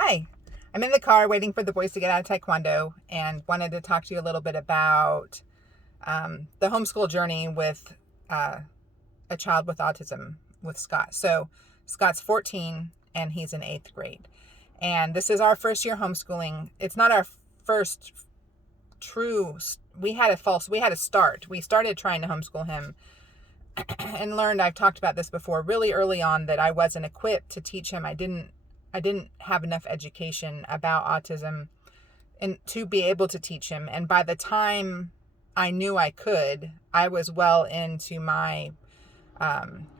Hi, I'm in the car waiting for the boys to get out of Taekwondo and wanted to talk to you a little bit about the homeschool journey with uh, a child with autism with Scott. So, Scott's 14 and he's in eighth grade. And this is our first year homeschooling. It's not our first true, we had a start. We started trying to homeschool him and learned, I've talked about this before, really early on, that I wasn't equipped to teach him. I didn't have enough education about autism and to be able to teach him. And by the time I knew I could, I was well into my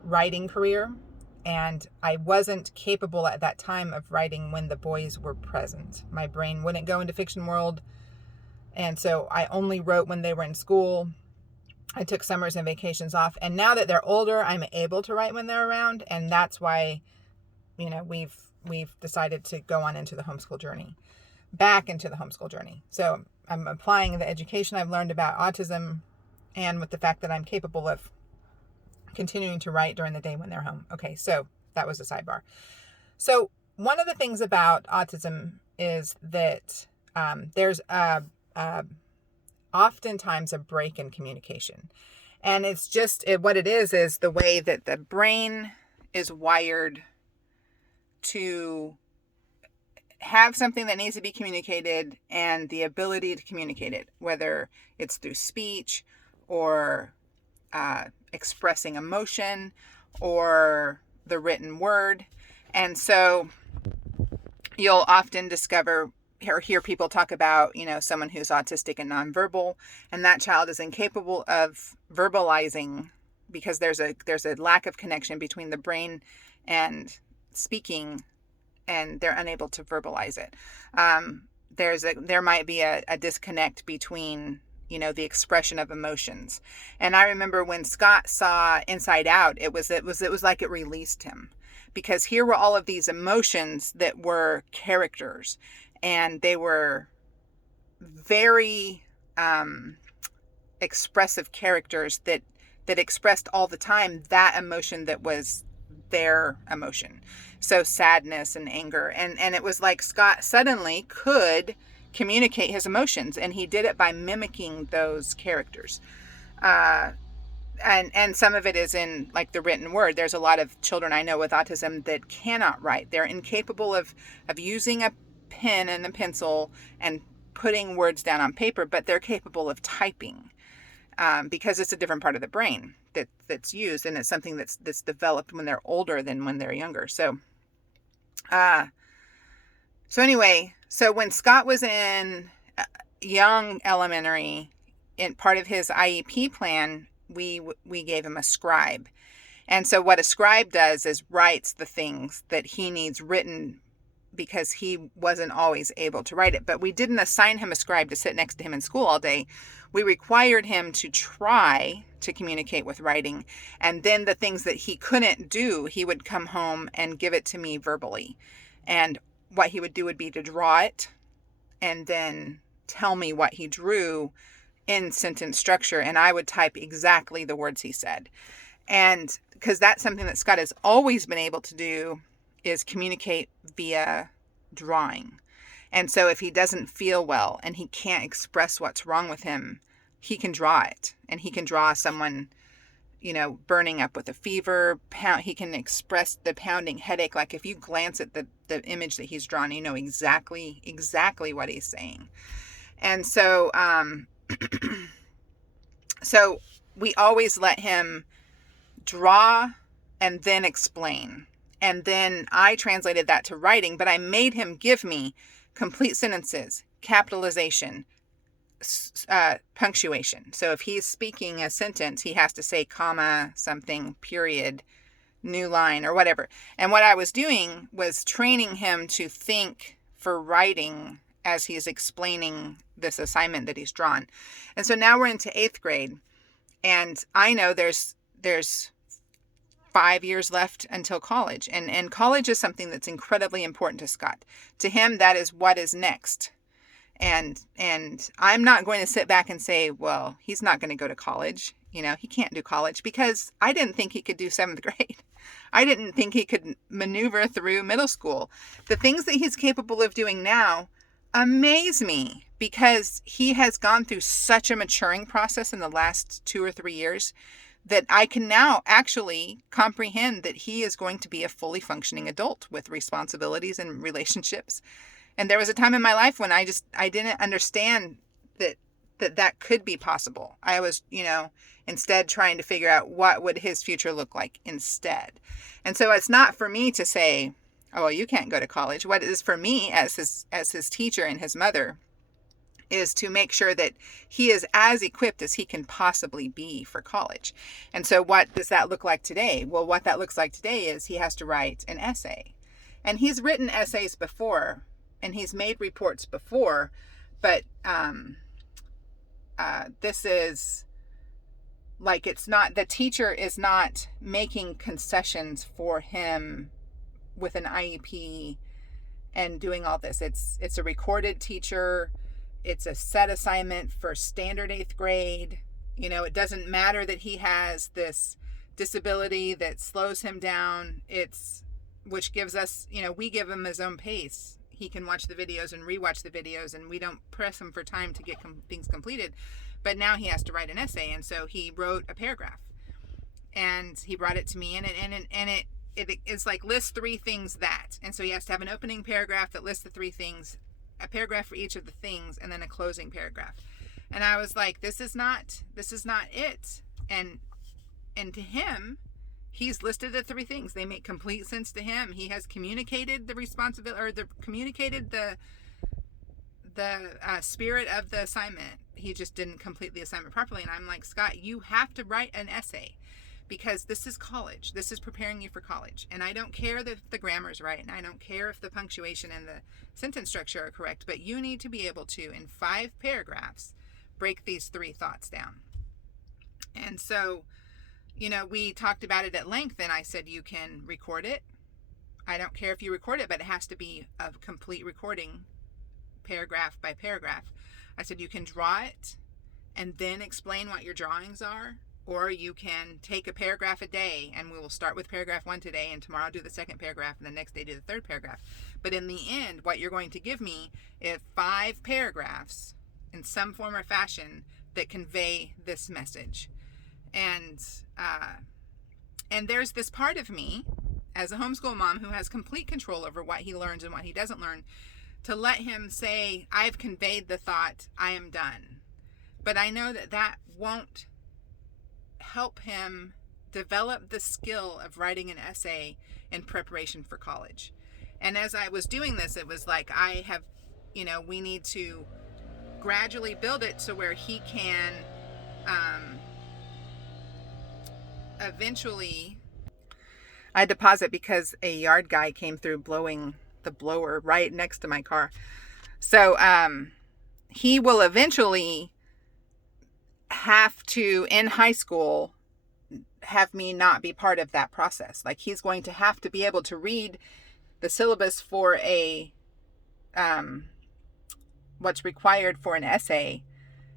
writing career, and I wasn't capable at that time of writing when the boys were present. My brain wouldn't go into fiction world, and so I only wrote when they were in school. I took summers and vacations off, and now that they're older, I'm able to write when they're around, and that's why, we've decided to go on into the homeschool journey, back into the homeschool journey. So I'm applying the education I've learned about autism, and with the fact that I'm capable of continuing to write during the day when they're home. Okay, so that was a sidebar. So one of the things about autism is that there's oftentimes a break in communication. And it's just what it is the way that the brain is wired to have something that needs to be communicated and the ability to communicate it, whether it's through speech or expressing emotion or the written word. And so you'll often discover or hear people talk about, someone who's autistic and nonverbal, and that child is incapable of verbalizing because there's a lack of connection between the brain and speaking, and they're unable to verbalize it. There might be a disconnect between, the expression of emotions. And I remember when Scott saw Inside Out, it was like it released him, because here were all of these emotions that were characters, and they were very expressive characters that expressed all the time that emotion that was their emotion. So sadness and anger. And it was like Scott suddenly could communicate his emotions, and he did it by mimicking those characters. And some of it is in like the written word. There's a lot of children I know with autism that cannot write. They're incapable of using a pen and a pencil and putting words down on paper, but they're capable of typing. Because it's a different part of the brain that's used, and it's something that's developed when they're older than when they're younger. So anyway, so when Scott was in young elementary, in part of his IEP plan, we gave him a scribe. And so what a scribe does is writes the things that he needs written, because he wasn't always able to write it. But we didn't assign him a scribe to sit next to him in school all day. We required him to try to communicate with writing. And then the things that he couldn't do, he would come home and give it to me verbally. And what he would do would be to draw it and then tell me what he drew in sentence structure. And I would type exactly the words he said. And because that's something that Scott has always been able to do, is communicate via drawing. And so if he doesn't feel well and he can't express what's wrong with him, he can draw it. And he can draw someone, burning up with a fever. He can express the pounding headache. Like if you glance at the image that he's drawn, you know exactly what he's saying. And so, so we always let him draw and then explain. And then I translated that to writing, but I made him give me complete sentences, capitalization, punctuation. So if he's speaking a sentence, he has to say comma, something, period, new line, or whatever. And what I was doing was training him to think for writing as he's explaining this assignment that he's drawn. And so now we're into eighth grade, and I know there's 5 years left until college. And college is something that's incredibly important to Scott. To him, that is what is next. And I'm not going to sit back and say, well, he's not going to go to college. He can't do college, because I didn't think he could do 7th grade. I didn't think he could maneuver through middle school. The things that he's capable of doing now amaze me because he has gone through such a maturing process in the last 2 or 3 years that I can now actually comprehend that he is going to be a fully functioning adult with responsibilities and relationships. And there was a time in my life when I didn't understand that could be possible. I was, instead trying to figure out what would his future look like instead. And so it's not for me to say, oh, well, you can't go to college. What is for me as his teacher and his mother is to make sure that he is as equipped as he can possibly be for college. And so what does that look like today? Well, what that looks like today is he has to write an essay. And he's written essays before, and he's made reports before, but this is like, it's not, the teacher is not making concessions for him with an IEP and doing all this. It's a recorded teacher. It's a set assignment for standard 8th grade. It doesn't matter that he has this disability that slows him down. Which gives us, we give him his own pace. He can watch the videos and rewatch the videos, and we don't press him for time to get things completed. But now he has to write an essay, and so he wrote a paragraph, and he brought it to me, and it is like, list 3 things that, and so he has to have an opening paragraph that lists the 3 things, a paragraph for each of the things, and then a closing paragraph. And I was like, this is not it. And to him, he's listed the 3 things. They make complete sense to him. He has communicated the responsibility, or communicated the spirit of the assignment. He just didn't complete the assignment properly. And I'm like, Scott, you have to write an essay, because this is college. This is preparing you for college. And I don't care if the grammar's right, and I don't care if the punctuation and the sentence structure are correct, but you need to be able to, in 5 paragraphs, break these 3 thoughts down. And so, we talked about it at length, and I said, you can record it. I don't care if you record it, but it has to be a complete recording, paragraph by paragraph. I said, you can draw it and then explain what your drawings are, or you can take a paragraph a day, and we will start with paragraph 1 today, and tomorrow do the second paragraph, and the next day do the third paragraph. But in the end, what you're going to give me is 5 paragraphs in some form or fashion that convey this message. And there's this part of me, as a homeschool mom, who has complete control over what he learns and what he doesn't learn, to let him say, I've conveyed the thought, I am done. But I know that won't help him develop the skill of writing an essay in preparation for college. And as I was doing this, it was like, we need to gradually build it to where he can eventually. I had to pause it because a yard guy came through blowing the blower right next to my car. So he will eventually have to, in high school, have me not be part of that process. Like, he's going to have to be able to read the syllabus for what's required for an essay,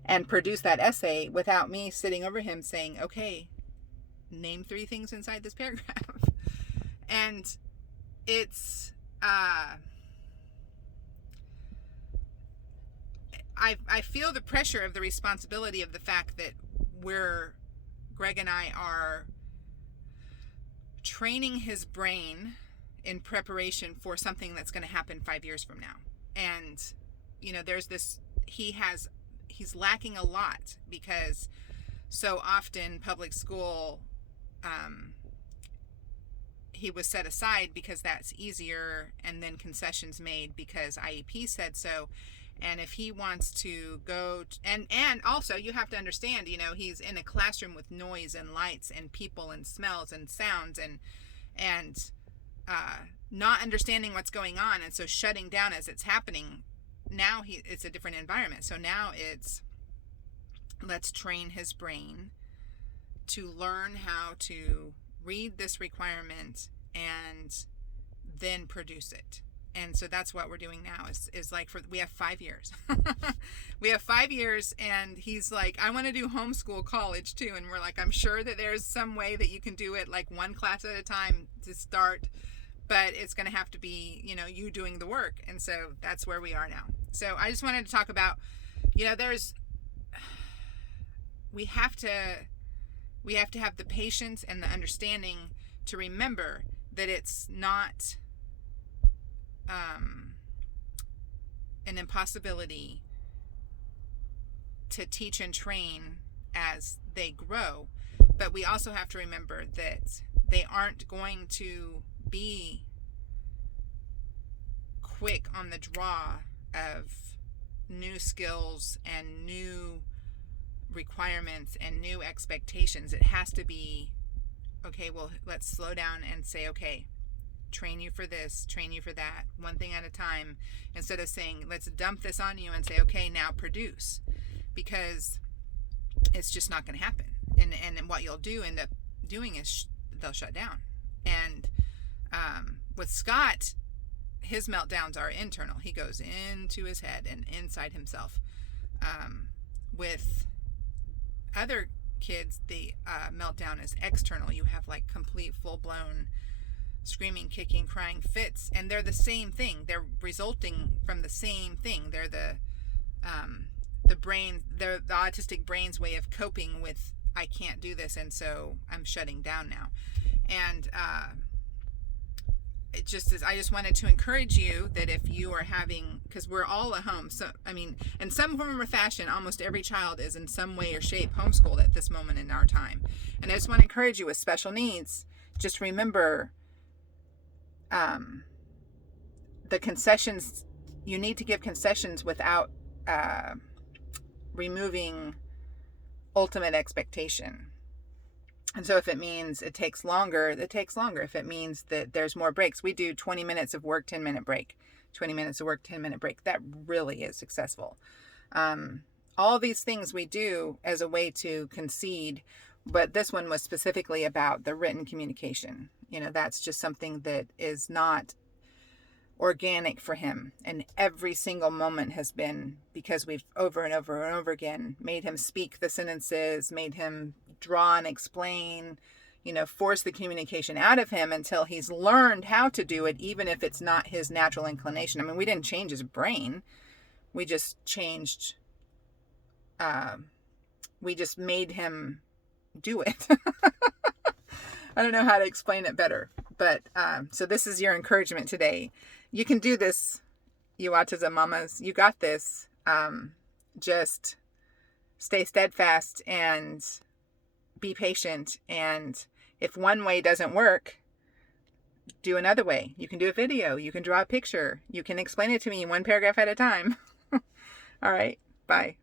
and produce that essay without me sitting over him saying, okay, name 3 things inside this paragraph. And it's I feel the pressure of the responsibility of the fact that Greg and I are training his brain in preparation for something that's going to happen 5 years from now. And, there's this, he's lacking a lot, because so often public school, he was set aside because that's easier, and then concessions made because IEP said so. And if he wants to go, and also you have to understand, he's in a classroom with noise and lights and people and smells and sounds and not understanding what's going on, and so shutting down as it's happening. Now it's a different environment. So now it's, let's train his brain to learn how to read this requirement and then produce it. And so that's what we're doing now is like we have 5 years. We have 5 years, and he's like, I want to do homeschool college too. And we're like, I'm sure that there's some way that you can do it like one class at a time to start, but it's going to have to be, you doing the work. And so that's where we are now. So I just wanted to talk about, we have to have the patience and the understanding to remember that it's not an impossibility to teach and train as they grow, but we also have to remember that they aren't going to be quick on the draw of new skills and new requirements and new expectations. It has to be, okay, well, let's slow down and say, okay, train you for this, train you for that, one thing at a time, instead of saying, let's dump this on you and say, okay, now produce, because it's just not going to happen. And what you'll end up doing is they'll shut down. And with Scott, his meltdowns are internal. He goes into his head and inside himself. With other kids, the meltdown is external. You have like complete full-blown screaming, kicking, crying fits, and they're the same thing. They're resulting from the same thing. They're the autistic brain's way of coping with, I can't do this, and so I'm shutting down now. And it just is, I just wanted to encourage you that if you are having, because we're all at home, so I mean, in some form or fashion, almost every child is in some way or shape homeschooled at this moment in our time. And I just want to encourage you with special needs, just remember the concessions. You need to give concessions without removing ultimate expectation. And so if it means it takes longer, it takes longer. If it means that there's more breaks, we do 20 minutes of work, 10-minute break, 20 minutes of work, 10-minute break. That really is successful. All these things we do as a way to concede, but this one was specifically about the written communication. That's just something that is not organic for him. And every single moment has been because we've over and over and over again made him speak the sentences, made him draw and explain, force the communication out of him until he's learned how to do it, even if it's not his natural inclination. I mean, we didn't change his brain. We just changed, we just made him do it. I don't know how to explain it better, but so this is your encouragement today. You can do this, you autism mamas. You got this. Just stay steadfast and be patient. And if one way doesn't work, do another way. You can do a video. You can draw a picture. You can explain it to me one paragraph at a time. All right. Bye.